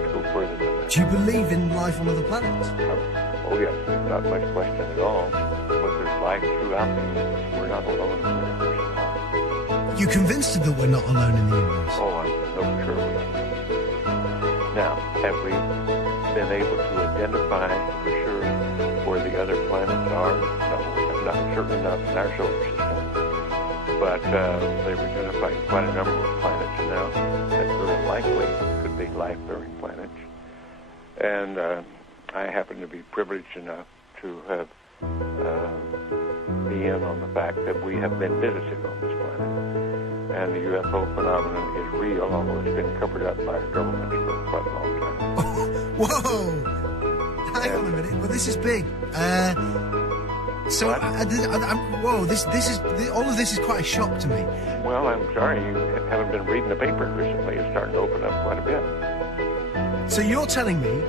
have to go further than that. Do you believe in life on other planets? Oh, yes, there's not much question at all. But there's life throughout the universe. We're not alone in the universe at all. You're convinced that we're not alone in the universe? Oh, I'm no sure we are. Now, have we been able to identify for sure where the other planets are? No, not certainly not in our solar system. But they've identified quite a number of planets now that very likely could be life-bearing planets. And I happen to be privileged enough to have be in on the fact that we have been visited on this planet. And the UFO phenomenon is real, although it's been covered up by governments for quite a long time. Whoa! Hang on a minute. Well, this is big. Whoa! This is all of this is quite a shock to me. Well, I'm sorry you haven't been reading the paper recently. It's starting to open up quite a bit. So you're telling me?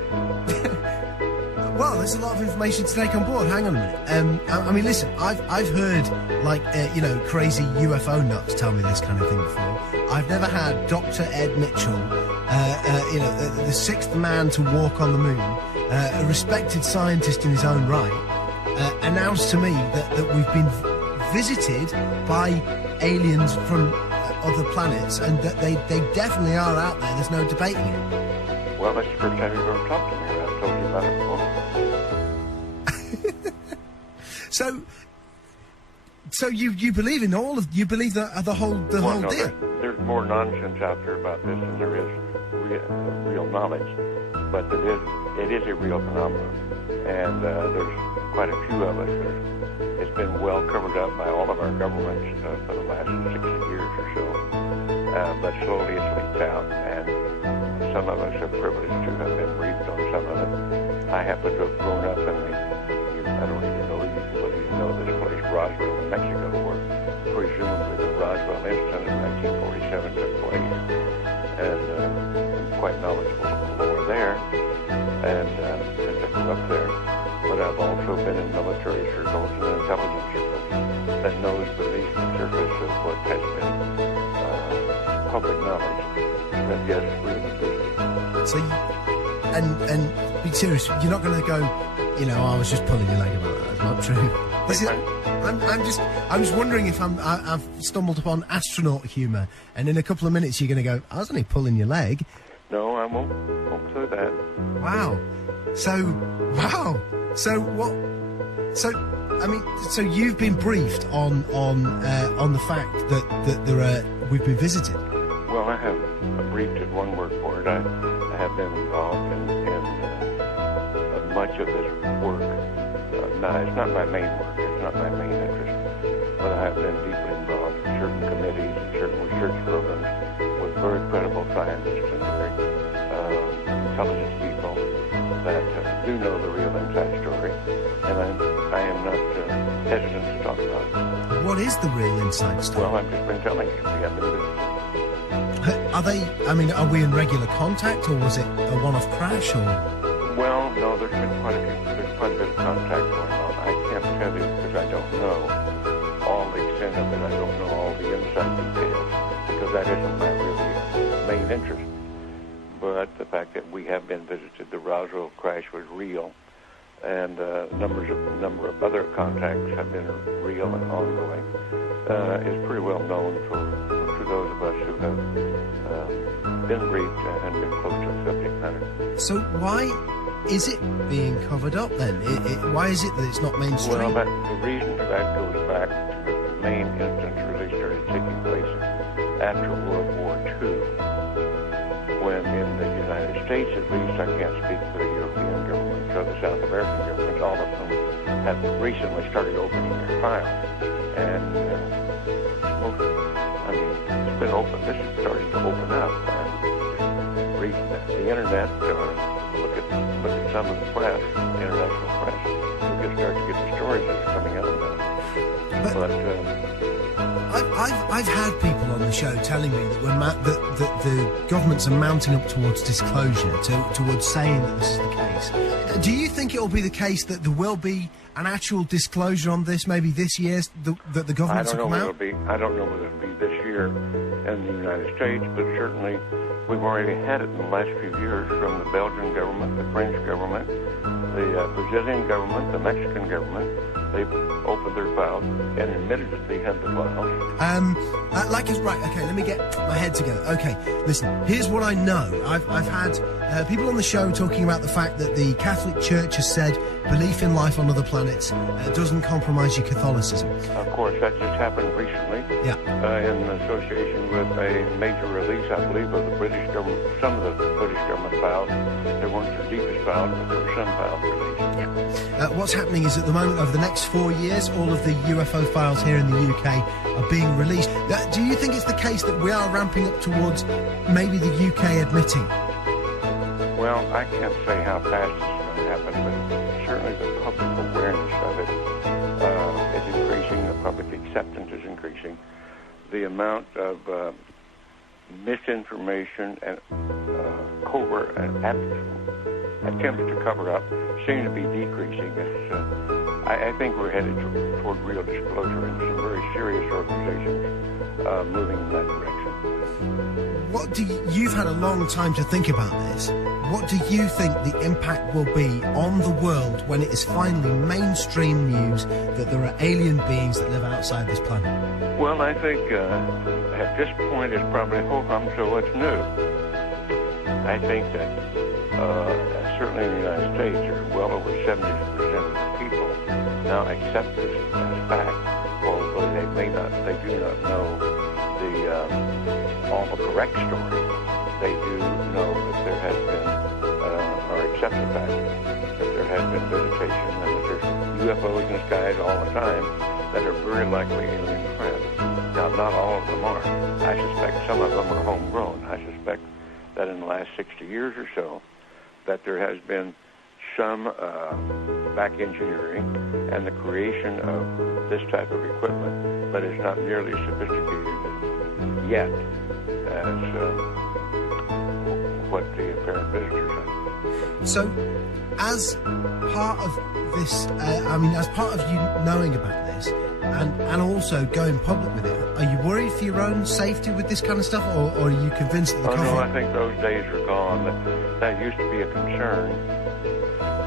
Well, there's a lot of information to take on board. Hang on a minute. I mean, listen. I've heard crazy UFO nuts tell me this kind of thing before. I've never had Dr. Ed Mitchell, the sixth man to walk on the moon, a respected scientist in his own right, announced to me that we've been visited by aliens from other planets and that they definitely are out there. There's no debating it. Well, that's the first time you've ever talked to me. I've told you about it before. So you believe in all of you believe the whole deal? There's more nonsense out there about this than there is real knowledge, but it is a real phenomenon, and there's quite a few of us. It's been well covered up by all of our governments for the last 60 years or so, but slowly it's leaked out, and some of us are privileged to have been briefed on some of it. I happen to have grown up in I don't even know whether you know this place, Roswell, Mexico, where presumably the Roswell incident in 1947 took place, and I'm quite knowledgeable of the lore there, and since I grew up there. But I've also been in military circles and intelligence circles that knows beneath the surface of what has been public knowledge that yes, really existed. So, and be serious, you're not going to go, I was just pulling your leg about that. That's not true. I'm just wondering if I've stumbled upon astronaut humour, and in a couple of minutes you're going to go, I was only pulling your leg. No, I won't do that. Wow. So what? So you've been briefed on the fact that we've been visited. Well, I have briefed is one word for it. I have been involved in much of this work. Now, it's not my main work. It's not my main interest. But I have been deeply involved in certain committees and certain research programs with very credible scientists and very intelligent people that do know the real inside story. And I am not hesitant to talk about it. What is the real inside story? Well, I've just been telling you. We have been visited. Are we in regular contact, or was it a one-off crash, or? Well, no, there's quite a bit of contact going on. I can't tell you because I don't know all the extent of it. I don't know all the inside details because that isn't my really main interest. But the fact that we have been visited, the Roswell crash was real, and a number of other contacts have been real and ongoing, is pretty well known to those of us who have been briefed and been close to the subject matter. So why is it being covered up then? Why is it that it's not mainstream? Well, the reason for that goes back to the main instance really started taking place after World War II, when in the United States, at least, I can't speak for the European governments or the South American governments, all of them have recently started opening their files. And it's been open. This is starting to open up. And read the internet, look at some of the press, international press. You can start to get the stories that are coming out now. But I've had people on the show telling me that that the governments are mounting up towards disclosure, towards saying that this is the case. Do you think it will be the case that there will be an actual disclosure on this, maybe this year, that the governments will come out? I don't know whether it'll be this year in the United States, but certainly We've already had it in the last few years from the Belgian government, the French government, the Brazilian government, the Mexican government. They've opened their files and admitted that they had the files. Right, okay, let me get my head together. Okay, listen, here's what I know. I've had people on the show talking about the fact that the Catholic Church has said belief in life on other planets doesn't compromise your Catholicism. Of course, that just happened recently. Yeah. In association with a major release, I believe, of the British government, some of the British government files. They weren't the deepest files, but there were some files released. Yeah. What's happening is at the moment, over the next 4 years, all of the UFO files here in the UK are being released. Do you think it's the case that we are ramping up towards maybe the UK admitting? Well, I can't say how fast it's going to happen, but certainly the public awareness of it is increasing. The public acceptance is increasing. The amount of misinformation and covert attempts to cover up seem to be decreasing. I think we're headed toward real disclosure, and some very serious organizations moving in that direction. You've had a long time to think about this. What do you think the impact will be on the world when it is finally mainstream news that there are alien beings that live outside this planet? Well, I think at this point it's probably so it's new. I think that certainly in the United States, there are well over 70% of the people now accept this as fact, although they do not know all the correct story. They do know that there has been, or accept the fact that there has been visitation and that there's UFOs in the skies all the time that are very likely alien craft. Now, not all of them are. I suspect some of them are homegrown. I suspect that in the last 60 years or so, that there has been some back engineering and the creation of this type of equipment, but it's not nearly as sophisticated yet as what the apparent visitors are. So, as part of this, as part of you knowing about this and also going public with it, are you worried for your own safety with this kind of stuff, or are you convinced that the no, I think those days are gone. That used to be a concern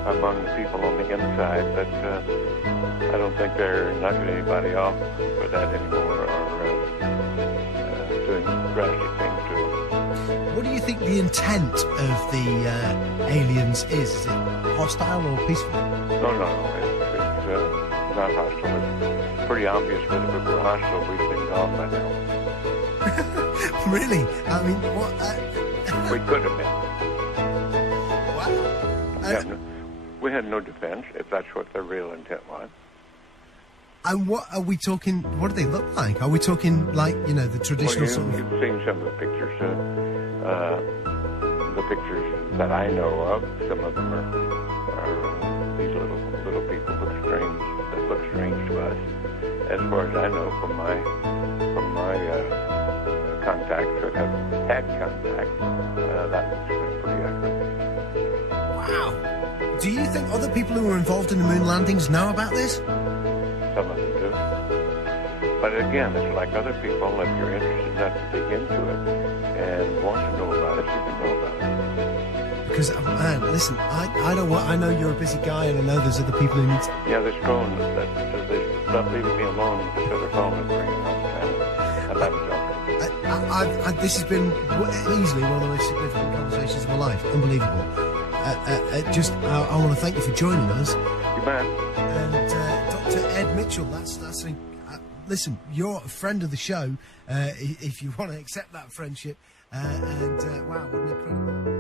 among the people on the inside, but I don't think they're knocking anybody off for that anymore, or doing drastic things to them. What do you think the intent of the aliens is? Is it hostile or peaceful? No, it's not hostile. It's pretty obvious that if it were hostile, we'd have been gone by now. Really? I mean, what? We could have been. Wow. We had no defense, if that's what their real intent was. And what are we talking? What do they look like? Are we talking like, the traditional sort of? You've seen some of the pictures that I know of. Some of them are these little people that look strange to us. As far as I know from my contacts that have had contact, that looks pretty accurate. Wow. Do you think other people who were involved in the moon landings know about this? Some of them do. But again, it's like other people. If you're interested enough to dig into it and want to know about it, you can know about it. Because, man, listen, I know you're a busy guy, and I know there's other people who need to... Yeah, this phone, they stop leaving me alone with this other phone that's ringing all the time. And that was all. This has been easily one of the most significant conversations of my life. Unbelievable. I want to thank you for joining us. You bet. And Dr. Ed Mitchell, listen, you're a friend of the show, if you want to accept that friendship. Wow, what an incredible...